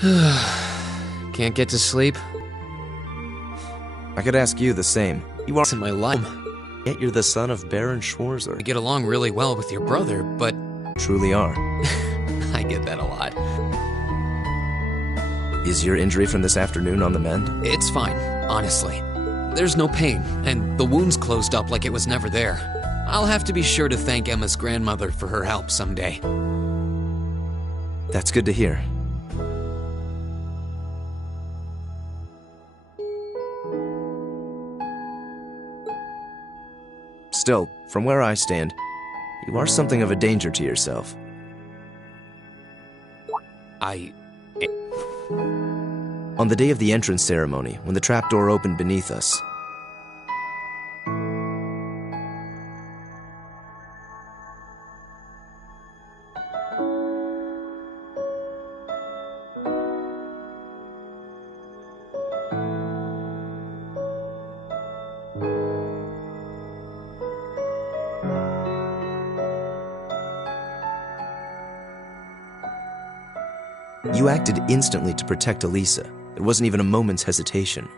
Can't get to sleep? I could ask you the same. You are In my life. Yet you're the son of Baron Schwarzer. I get along really well with your brother, but Truly are. I get that a lot. Is your injury from this afternoon on the mend? It's fine, honestly. There's no pain, and the wound's closed up like it was never there. I'll have to be sure to thank Emma's grandmother for her help someday. That's good to hear. Still, from where I stand, you are something of a danger to yourself. On the day of the entrance ceremony, when the trapdoor opened beneath us, you acted instantly to protect Elisa. There wasn't even a moment's hesitation.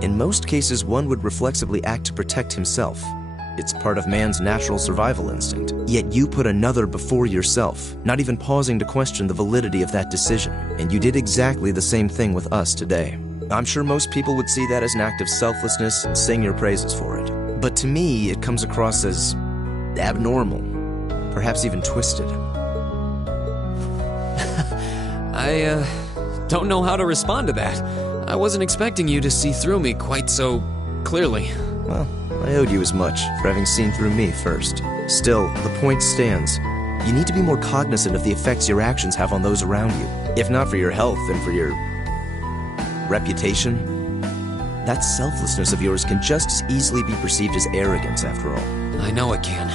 In most cases, one would reflexively act to protect himself. It's part of man's natural survival instinct. Yet you put another before yourself, not even pausing to question the validity of that decision. And you did exactly the same thing with us today. I'm sure most people would see that as an act of selflessness and sing your praises for it. But to me, it comes across as abnormal, perhaps even twisted. I don't know how to respond to that. I wasn't expecting you to see through me quite so clearly. Well, I owed you as much for having seen through me first. Still, the point stands. You need to be more cognizant of the effects your actions have on those around you. If not for your health, then for your reputation. That selflessness of yours can just as easily be perceived as arrogance, after all. I know it can.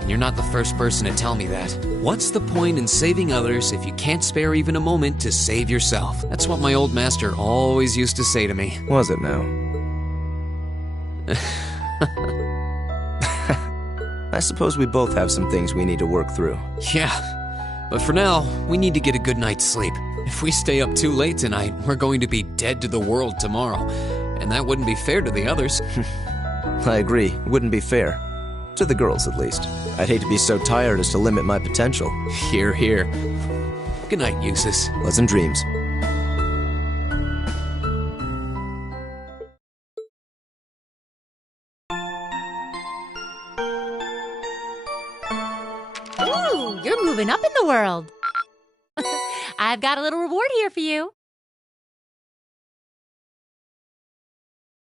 And you're not the first person to tell me that. What's the point in saving others if you can't spare even a moment to save yourself? That's what my old master always used to say to me. Was it now? I suppose we both have some things we need to work through. Yeah, but for now, we need to get a good night's sleep. If we stay up too late tonight, we're going to be dead to the world tomorrow. And that wouldn't be fair to the others. I agree. It wouldn't be fair. To the girls, at least. I'd hate to be so tired as to limit my potential. Hear, hear. Good night, Eustace. Pleasant dreams. Ooh, you're moving up in the world. I've got a little reward here for you.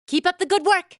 Keep up the good work.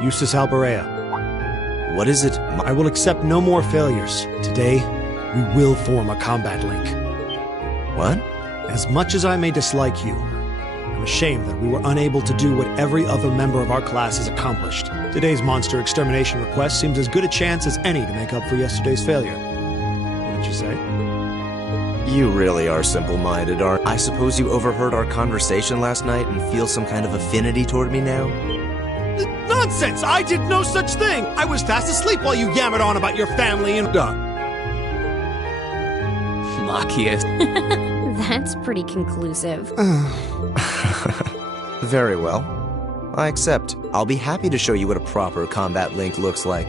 Eustace Alberea. What is it? I will accept no more failures. Today, we will form a combat link. What? As much as I may dislike you, I'm ashamed that we were unable to do what every other member of our class has accomplished. Today's monster extermination request seems as good a chance as any to make up for yesterday's failure. Wouldn't you say? You really are simple-minded, aren't you? I suppose you overheard our conversation last night and feel some kind of affinity toward me now? Nonsense! I did no such thing! I was fast asleep while you yammered on about your family and... Machias. That's pretty conclusive. Very well. I accept. I'll be happy to show you what a proper combat link looks like.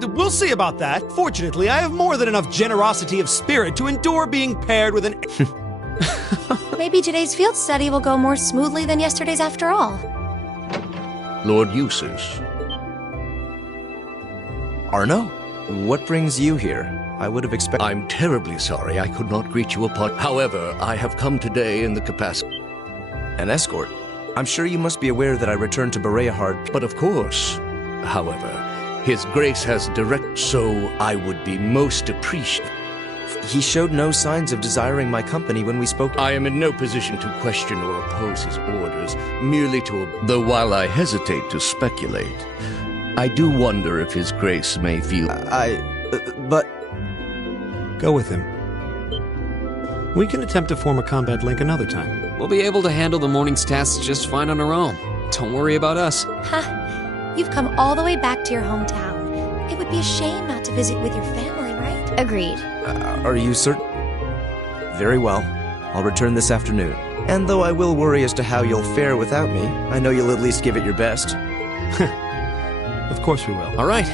We'll see about that. Fortunately, I have more than enough generosity of spirit to endure being paired with an... Maybe today's field study will go more smoothly than yesterday's after all. Lord Eustace. Arno, what brings you here? I would have expected... I'm terribly sorry I could not greet you upon. However, I have come today in the capacity... An escort? I'm sure you must be aware that I returned to Bereahard... But of course. However, His Grace has direct... So I would be most appreciative. He showed no signs of desiring my company when we spoke... I am in no position to question or oppose his orders, merely to... Though while I hesitate to speculate, I do wonder if His Grace may feel... but... Go with him. We can attempt to form a combat link another time. We'll be able to handle the morning's tasks just fine on our own. Don't worry about us. Ha! You've come all the way back to your hometown. It would be a shame not to visit with your family, right? Agreed. Are you certain? Very well. I'll return this afternoon. And though I will worry as to how you'll fare without me, I know you'll at least give it your best. Of course we will. All right.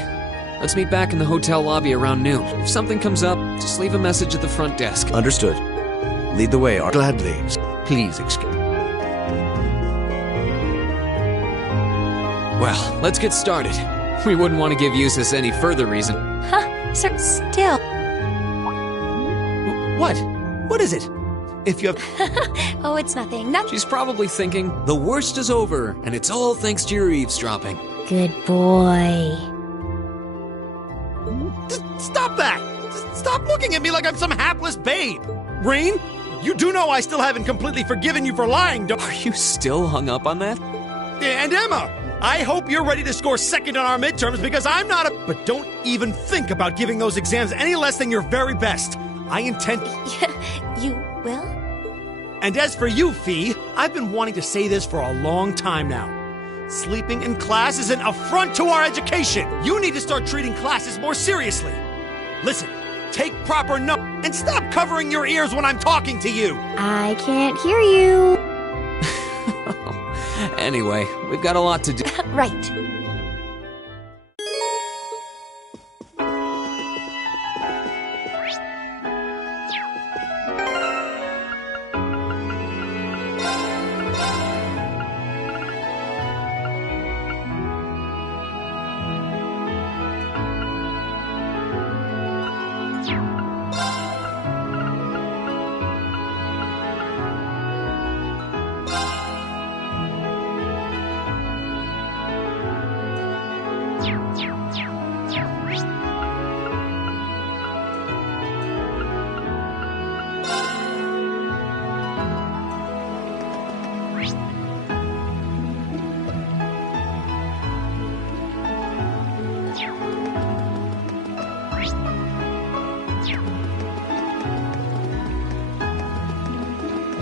Let's meet back in the hotel lobby around noon. If something comes up, just leave a message at the front desk. Understood. Lead the way, Arno. Gladly. Please excuse... Well, let's get started. We wouldn't want to give Eustace any further reason. Huh? Sir, still. What? What is it? If you have... Oh, it's nothing. Nothing. She's probably thinking, the worst is over, and it's all thanks to your eavesdropping. Good boy. Stop that! Stop looking at me like I'm some hapless babe! Rain, you do know I still haven't completely forgiven you for lying, don't... Are you still hung up on that? And Emma, I hope you're ready to score second on our midterms because I'm not a... But don't even think about giving those exams any less than your very best. I intend... You will? And as for you, Fee, I've been wanting to say this for a long time now. Sleeping in class is an affront to our education. You need to start treating classes more seriously. Listen, take proper note and stop covering your ears when I'm talking to you. I can't hear you. Anyway, we've got a lot to do. Right.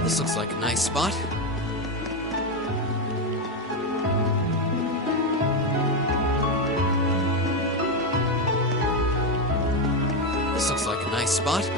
This looks like a nice spot. This looks like a nice spot.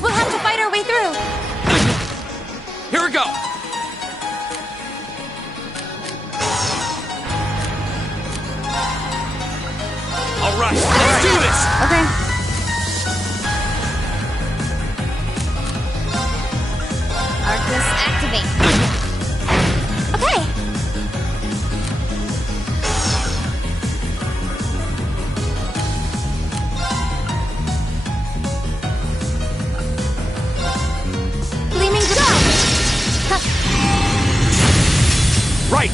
We'll have to fight our way through. Here we go! All right, let's do this! Okay. Arcus activate. Okay. Gleaming Glow. Right!